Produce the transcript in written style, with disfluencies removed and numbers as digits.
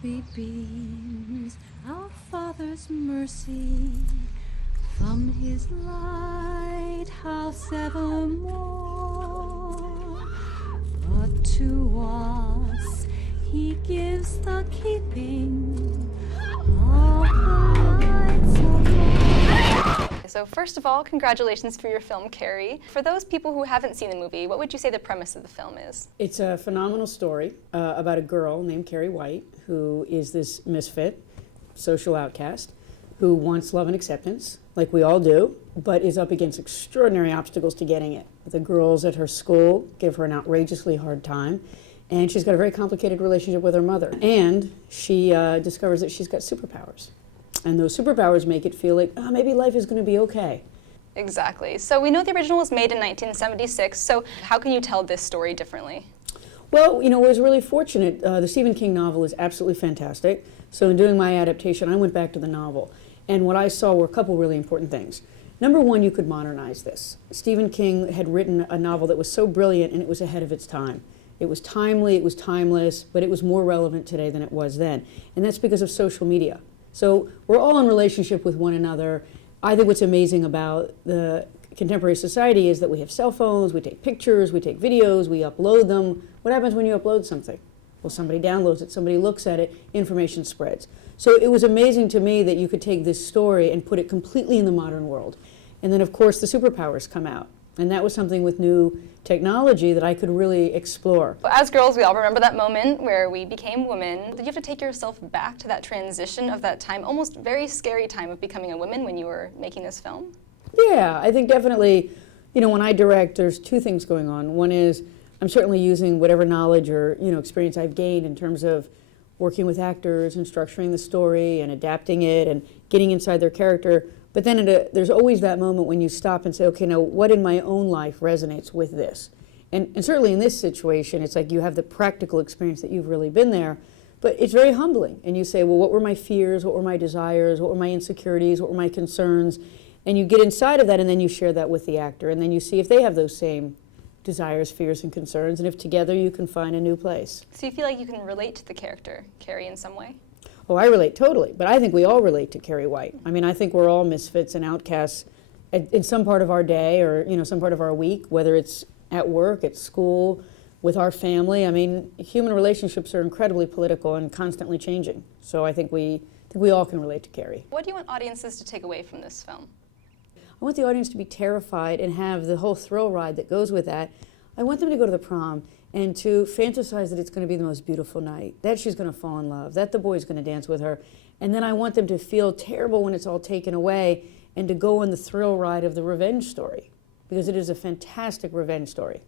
brightly beams our Father's mercy from his lighthouse evermore. But to us he gives the keeping of the lights of life. So first of all, congratulations for your film, Carrie. For those people who haven't seen the movie, what would you say the premise of the film is? It's a phenomenal story about a girl named Carrie White who is this misfit, social outcast, who wants love and acceptance, like we all do, but is up against extraordinary obstacles to getting it. The girls at her school give her an outrageously hard time, and she's got a very complicated relationship with her mother. And she discovers that she's got superpowers. And those superpowers make it feel like, maybe life is going to be okay. Exactly. So we know the original was made in 1976, so how can you tell this story differently? Well, I was really fortunate. The Stephen King novel is absolutely fantastic. So in doing my adaptation, I went back to the novel. And what I saw were a couple really important things. Number one, you could modernize this. Stephen King had written a novel that was so brilliant and it was ahead of its time. It was timely, it was timeless, but it was more relevant today than it was then. And that's because of social media. So we're all in relationship with one another. I think what's amazing about the contemporary society is that we have cell phones, we take pictures, we take videos, we upload them. What happens when you upload something? Well, somebody downloads it, somebody looks at it, information spreads. So it was amazing to me that you could take this story and put it completely in the modern world. And then, of course, the superpowers come out. And that was something with new technology that I could really explore. As girls, we all remember that moment where we became women. Did you have to take yourself back to that transition of that time, almost very scary time of becoming a woman when you were making this film? Yeah, I think definitely, when I direct, there's two things going on. One is I'm certainly using whatever knowledge or, experience I've gained in terms of working with actors and structuring the story and adapting it and getting inside their character. But then there's always that moment when you stop and say, okay, now what in my own life resonates with this? And certainly in this situation, it's like you have the practical experience that you've really been there, but it's very humbling. And you say, well, what were my fears? What were my desires? What were my insecurities? What were my concerns? And you get inside of that and then you share that with the actor. And then you see if they have those same desires, fears, and concerns, and if together you can find a new place. So you feel like you can relate to the character, Carrie, in some way? Oh, I relate totally, but I think we all relate to Carrie White. I mean, I think we're all misfits and outcasts in some part of our day or, some part of our week, whether it's at work, at school, with our family. I mean, human relationships are incredibly political and constantly changing. So I think we all can relate to Carrie. What do you want audiences to take away from this film? I want the audience to be terrified and have the whole thrill ride that goes with that. I want them to go to the prom and to fantasize that it's going to be the most beautiful night, that she's going to fall in love, that the boy's going to dance with her. And then I want them to feel terrible when it's all taken away and to go on the thrill ride of the revenge story, because it is a fantastic revenge story.